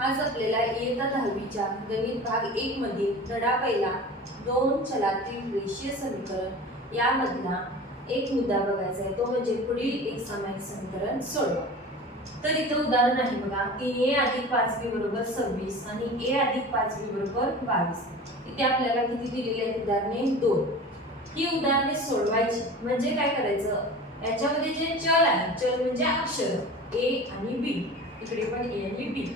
आज आपल्याला इयत्ता 10वीच्या गणित भाग 1 मधील धडा पहिला दोन चलातील रेषीय समीकरण यामधला एक मुद्दा बघायचा आहे, तो म्हणजे पुढील एक सामायिक समीकरण सोडवा। तर इथं उदाहरण आहे बघा, 3a + 5b = 26 आणि a + 5b = 22। इथे आपल्याला किती दिलेले आहेत उदाहरणे? 2। ही उदाहरणे सोडवायची म्हणजे काय करायचं, याच्यामध्ये जे चल आहे, चल म्हणजे अक्षर a आणि b, इकडे पण a आणि b,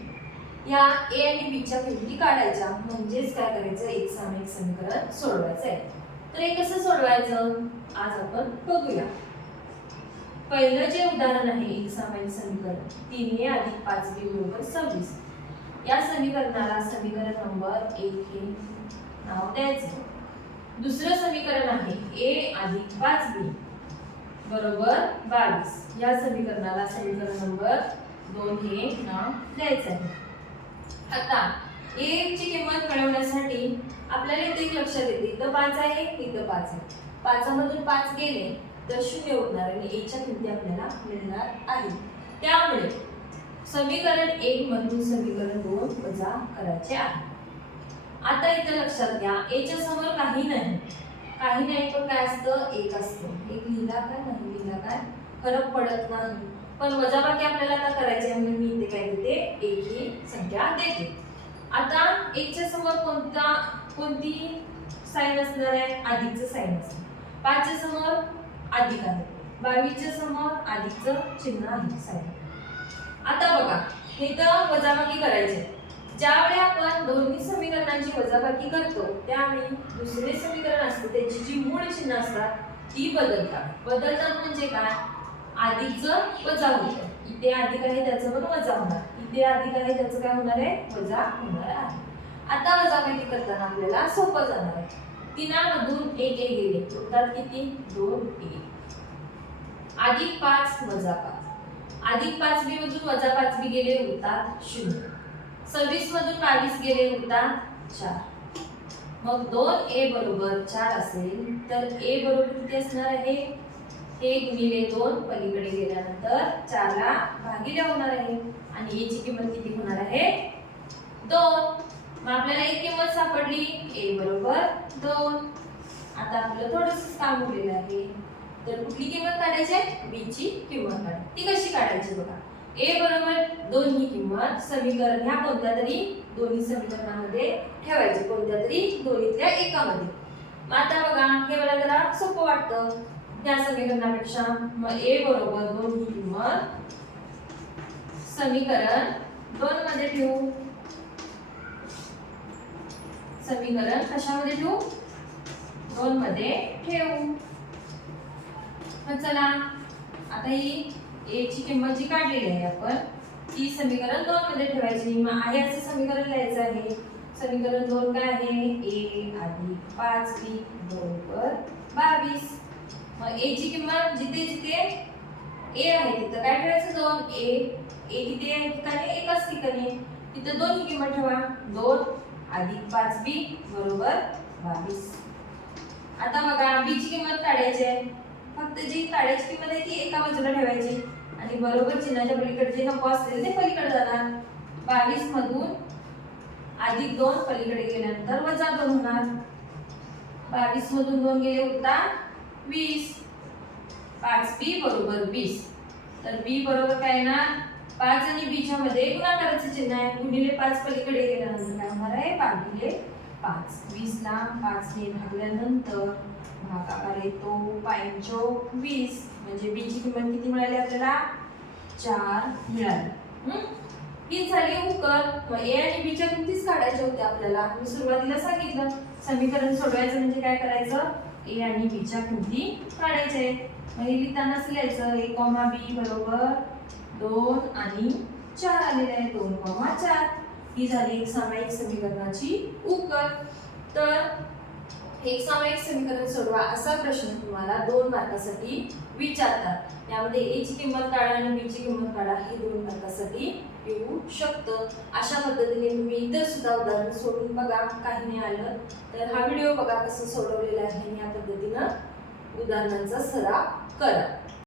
या a आणि b च्या किमती काढायच्या म्हणजेच काय करायचं, एक सामायिक समीकरण सोडवायचं आहे। तर हे कसं सोडवायचं आज आपण बघूया। पहिलं जे उदाहरण आहे एक सामायिक समीकरण 3a + 5b = 26, या समीकरणाला समीकरण नंबर 1 हे नाव द्यायचं। दुसरं समीकरण आहे a + 5b = 22, या समीकरणाला समीकरण नंबर 2 हे नाव द्यायचं आहे। आता a ची किंमत मिळवण्यासाठी आपल्याला इथे एक लक्षात येते, इथं 5 आहे, इथं 5 आहे, 5 मधून 5 गेले तर 0 होणार आणि a च्या किमती आपल्याला मिळणार आहेत। त्यामुळे समीकरण 1 मधून समीकरण 2 वजा करायचे आहे। आता इथे लक्षात घ्या, a च्या समोर काही नाही पण काय असतं, 1 असतं। 1 लिहिला काय नाही लिहिला काय फरक पडत नाही, पण वजाबाकी आपल्याला आता करायची आहे म्हणून मी इथे काय देते, 1 ही संख्या देते। आता 1 च्या समोर कोणती साइन असणार आहे, अधिकचं साइन असणार। 5 च्या समोर अधिक आहे, 22 च्या समोर अधिकचं चिन्ह आहे, साइन। आता बघा, इथं वजाबाकी करायची आहे। ज्यावेळी आपण दोन्ही समीकरणांची वजाबाकी करतो त्यावेळी दुसरे समीकरण असते त्याची जी मूळ चिन्ह असतात ती बदलतात म्हणजे काय, अधिकचं वजा होतं, इथे अधिक आहे त्याचं पण वजा होणार, इथे अधिक आहे त्याचं काय होणार आहे, वजा होणार आहे। आता वजाबाकी करताना आपल्याला सोपं जाणार आहे। 3 मधून 1 गेले उरतात किती, 2a + 5 - 5 + 5b मधून वजा 5b गेले उरतात 0, 26 मधून 22 गेले उरतात 4। मग 2a = 4 असेल तर a बरोबर किती असणार आहे, 1 × 2 पलीकडे गेल्यानंतर 4 ला भागिले होणार आहे आणि a ची किंमत किती होणार आहे, 2। मग आपल्याला एक किंमत सापडली, a = 2। आता आपलं थोडंसं काम उरलेलं आहे, तर कुठली किंमत काढायची आहे, b ची किंमत काढायची। ती कशी काढायची बघा, a = 2 ही किंमत समीकरण ह्या कोणत्या तरी दोन्ही समीकरणामध्ये ठेवायची, कोणत्या तरी दोन्हीतल्या एकामध्ये। मग आता बघा, हे मला जरा सोपं वाटतं त्या समीकरणापेक्षा। मग a = 2 ही किंमत समीकरण 2 मध्ये ठेवू, समीकरण कशामध्ये ठेवू, 2 मध्ये ठेवू। मग चला, आता ही a ची किंमत जी काढलेली आहे आपण ती समीकरण 2 मध्ये ठेवायची। मग आहे असं समीकरण लिहायचं आहे। समीकरण 2 काय आहे, a + 5b = 22। मग a ची किंमत जिथे जिथे a आहे तिथं काय ठेवायचं, 2a किती आहे ठिकाणी, एकाच ठिकाणी, तिथं 2 ही किंमत ठेवा, 2 + 5b = 22। आता बघा, b ची किंमत काढायची आहे, फक्त जी काढायची किंमत आहे ती एका बाजूला ठेवायची आणि बरोबर चिन्हाच्या पलीकडे जे नको असतील ते पलीकडे जाणार। 22 मधून +2 पलीकडे गेल्यानंतर -2 होणार, 22 मधून 2 गेले उरतात 20, 5b = 20। तर b बरोबर काय येणार, 5 आणि b च्या मध्ये गुणाकाराचे चिन्ह आहे, गुणिले 5 पलीकडे गेल्यानंतर काय होणार आहे, भागिले 5। 20 ला 5 ने भागल्यानंतर भागाकार येतो 5×20, म्हणजे b ची किंमत किती मिळाली आपल्याला, 4 मिळाली। ही झाली उकल। मग a आणि b च्या किमतीच काढायच्या होत्या आपल्याला। मी सुरुवातीला सांगितलं, समीकरण सोडवायचं म्हणजे काय करायचं, a आणि b च्या किमती काढायच्या आहेत। मग हे लिहितानाच लिहायचं, a, b = 2 आणि 4 आलेले आहे, 2, 4। ही झाली एक सामायिक समीकरणाची उकल। तर एक सामायिक समीकरण सोडवा असा प्रश्न तुम्हाला 2 मार्कासाठी विचारतात। यामध्ये a ची किंमत काढा आणि b ची किंमत काढा, हे 2 मार्कासाठी येऊ शकतं। अशा पद्धतीने तुम्ही इतर सुद्धा उदाहरण सोडून बघा, काही नाही आलं तर हा व्हिडिओ बघा कसं सोडवलेला आहे, या पद्धतीनं उदाहरणांचा सराव करा।